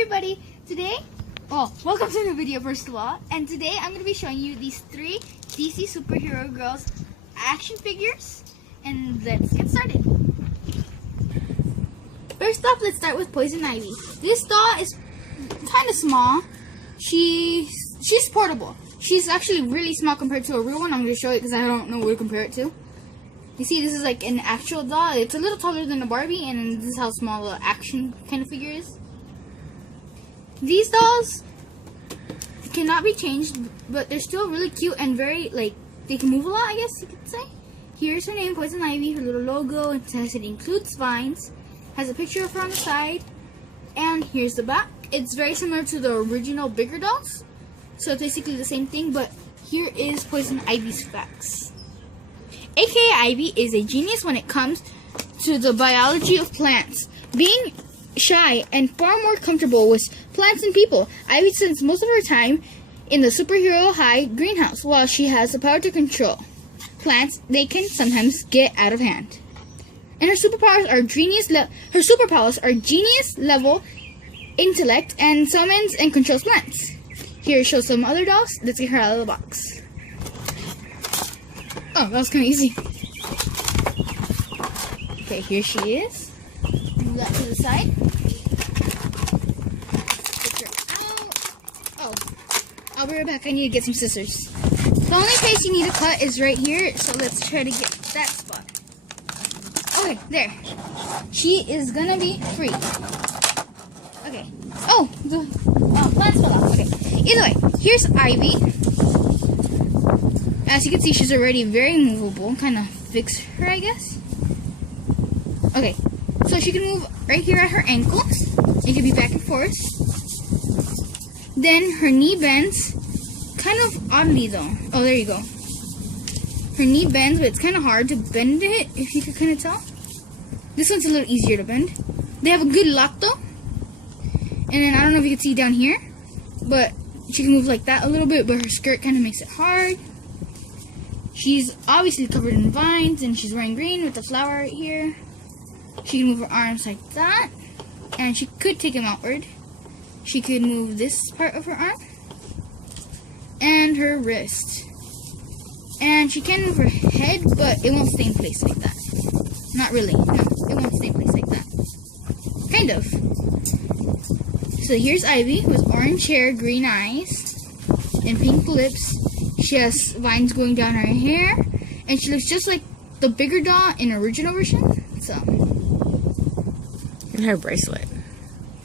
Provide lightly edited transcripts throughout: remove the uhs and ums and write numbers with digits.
everybody! Welcome to the video first of all. And today I'm going to be showing you these 3 DC Superhero Girls action figures. And let's get started. First off, let's start with Poison Ivy. This doll is kind of small. She's portable. She's actually really small compared to a real one. I'm going to show it because I don't know what to compare it to. You see, this is like an actual doll. It's a little taller than a Barbie, and this is how small the action kind of figure is. These dolls cannot be changed, but they're still really cute and very, they can move a lot, I guess you could say. Here's her name, Poison Ivy, her little logo. It says it includes vines. Has a picture of her on the side. And here's the back. It's very similar to the original bigger dolls. So it's basically the same thing, but here is Poison Ivy's facts. AKA Ivy is a genius when it comes to the biology of plants. Being shy and far more comfortable with plants and people, Ivy spends most of her time in the superhero high greenhouse. While she has the power to control plants, they can sometimes get out of hand. And her superpowers are genius level intellect and summons and controls plants. Here shows some other dolls. Let's get her out of the box. Oh, that was kind of easy. Okay, here she is. Move that to the side. Get her out. Oh, I'll be right back. I need to get some scissors. The only place you need to cut is right here, so let's try to get that spot. Okay, there. She is gonna be free. Okay. Oh, the plants fell off. Okay. Either way, here's Ivy. As you can see, she's already very movable. Kind of fix her, I guess. Okay, so she can move right here at her ankles. It can be back and forth. Then her knee bends, kind of oddly though. Oh, there you go. Her knee bends, but it's kind of hard to bend it, if you can kind of tell. This one's a little easier to bend. They have a good lock though. And then I don't know if you can see down here, but she can move like that a little bit, but her skirt kind of makes it hard. She's obviously covered in vines, and she's wearing green with the flower right here. She can move her arms like that, and she could take them outward. She could move this part of her arm, and her wrist. And she can move her head, but it won't stay in place like that. Not really. No, it won't stay in place like that. Kind of. So here's Ivy with orange hair, green eyes, and pink lips. She has vines going down her hair, and she looks just like the bigger doll in original version. So, and her bracelet.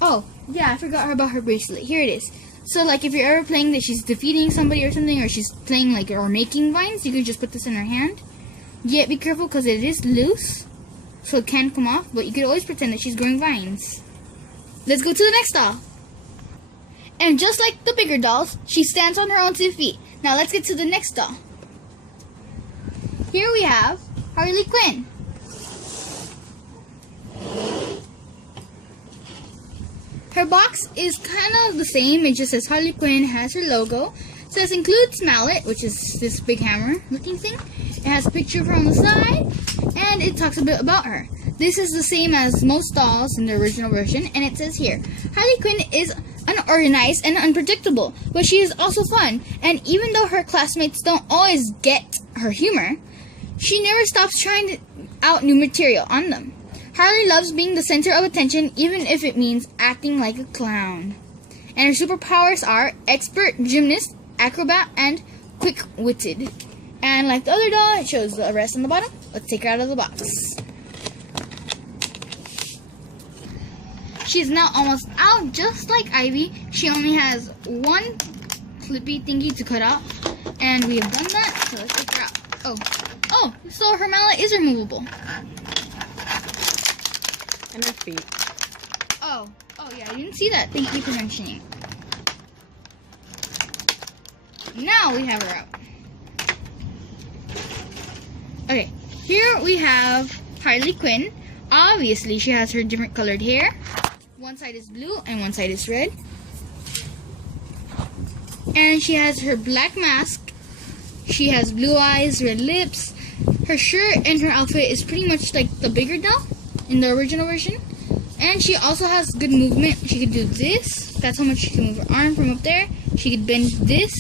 Oh, yeah, I forgot about her bracelet. Here it is. So, like, if you're ever playing that she's defeating somebody or something, or she's playing, or making vines, you can just put this in her hand. Yet, be careful, because it is loose, so it can come off, but you could always pretend that she's growing vines. Let's go to the next doll. And just like the bigger dolls, she stands on her own 2 feet. Now let's get to the next doll. Here we have Harley Quinn. Her box is kind of the same. It just says Harley Quinn, has her logo. It says includes mallet, which is this big hammer looking thing. It has a picture of her on the side, and it talks a bit about her. This is the same as most dolls in the original version, and it says here, Harley Quinn is unorganized and unpredictable, but she is also fun, and even though her classmates don't always get her humor, she never stops trying out new material on them. Harley loves being the center of attention, even if it means acting like a clown. And her superpowers are expert gymnast, acrobat, and quick-witted. And like the other doll, it shows the rest on the bottom. Let's take her out of the box. She's now almost out, just like Ivy. She only has one clippy thingy to cut out, and we have done that, so let's take her out. Oh, so her mallet is removable. And her feet. Oh yeah, I didn't see that. Thank you for mentioning. Now we have her out. Okay, here we have Harley Quinn. Obviously, she has her different colored hair. One side is blue and one side is red. And she has her black mask. She has blue eyes, red lips. Her shirt and her outfit is pretty much like the bigger doll in the original version. And she also has good movement. She could do this. That's how much she can move her arm from up there. She could bend this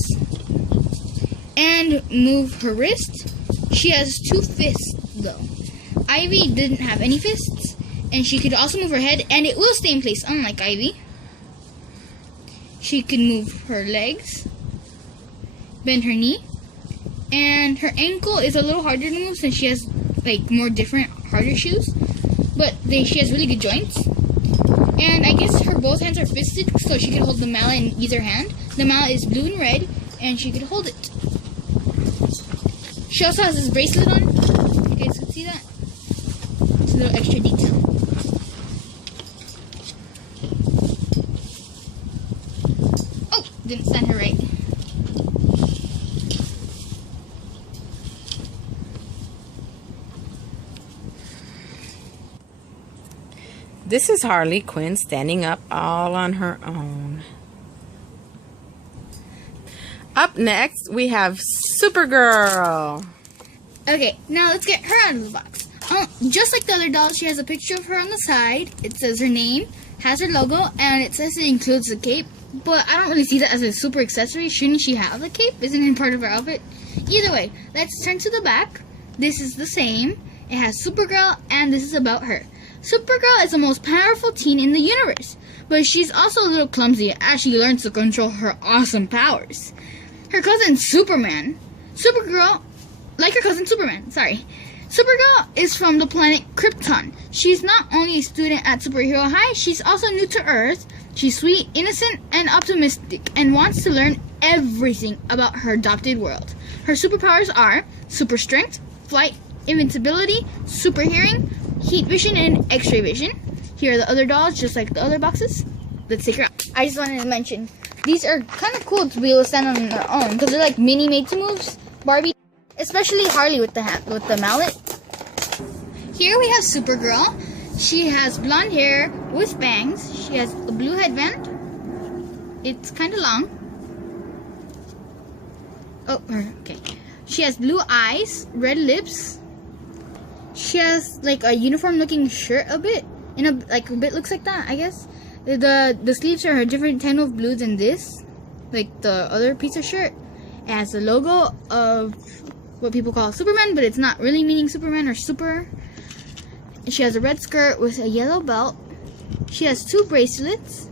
and move her wrist. She has 2 fists though. Ivy didn't have any fists, and she could also move her head, and it will stay in place, unlike Ivy. She could move her legs, bend her knee, and her ankle is a little harder to move since she has like more different, harder shoes. But she has really good joints. And I guess her both hands are fisted, so she can hold the mallet in either hand. The mallet is blue and red, and she could hold it. She also has this bracelet on. You guys can see that. It's a little extra detail. Oh, didn't stand her right. This is Harley Quinn standing up all on her own. Up next, we have Supergirl. Okay, now let's get her out of the box. Just like the other dolls, she has a picture of her on the side. It says her name, has her logo, and it says it includes the cape. But I don't really see that as a super accessory. Shouldn't she have a cape? Isn't it part of her outfit? Either way, let's turn to the back. This is the same. It has Supergirl, and this is about her. Supergirl is the most powerful teen in the universe, but she's also a little clumsy as she learns to control her awesome powers. Her cousin Supergirl, Supergirl is from the planet Krypton. She's not only a student at Superhero High, she's also new to Earth. She's sweet, innocent, and optimistic, and wants to learn everything about her adopted world. Her superpowers are super strength, flight, invincibility, super hearing, heat vision, and x-ray vision. Here are the other dolls, just like the other boxes. Let's take her out. I just wanted to mention, these are kind of cool to be able to stand on their own because they're like mini made-to-moves. Barbie, especially Harley with the mallet. Here we have Supergirl. She has blonde hair with bangs. She has a blue headband. It's kind of long. Oh, okay. She has blue eyes, red lips. She has like a uniform looking shirt a bit. A bit looks like that, I guess. The sleeves are a different tint of blue than this. Like the other piece of shirt. It has the logo of what people call Superman, but it's not really meaning Superman or super. She has a red skirt with a yellow belt. She has 2 bracelets.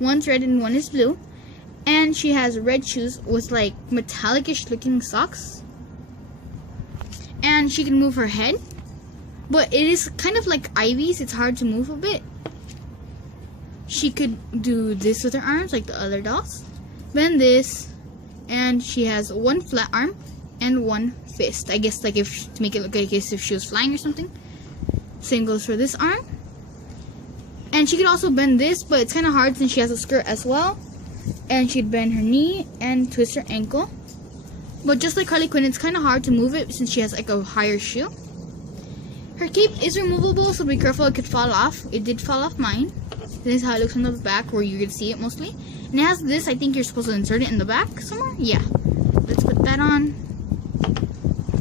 One's red and one is blue. And she has red shoes with like metallic-ish looking socks. And she can move her head. But it is kind of like Ivy's. It's hard to move a bit. She could do this with her arms like the other dolls. Bend this. And she has 1 flat arm and 1 fist. I guess like to make it look like if she was flying or something. Same goes for this arm. And she could also bend this, but it's kind of hard since she has a skirt as well. And she'd bend her knee and twist her ankle. But just like Harley Quinn, it's kind of hard to move it since she has like a higher shoe. Her cape is removable, so be careful, it could fall off. It did fall off mine. This is how it looks on the back, where you can see it mostly. And it has this, I think you're supposed to insert it in the back somewhere. Yeah. Let's put that on.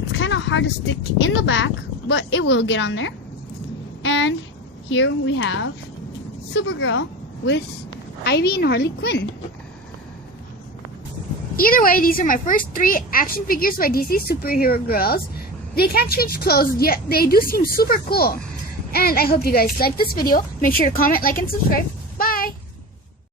It's kind of hard to stick in the back, but it will get on there. And here we have Supergirl with Ivy and Harley Quinn. Either way, these are my first 3 action figures by DC superhero girls. They can't change clothes, yet they do seem super cool. And I hope you guys liked this video. Make sure to comment, like, and subscribe.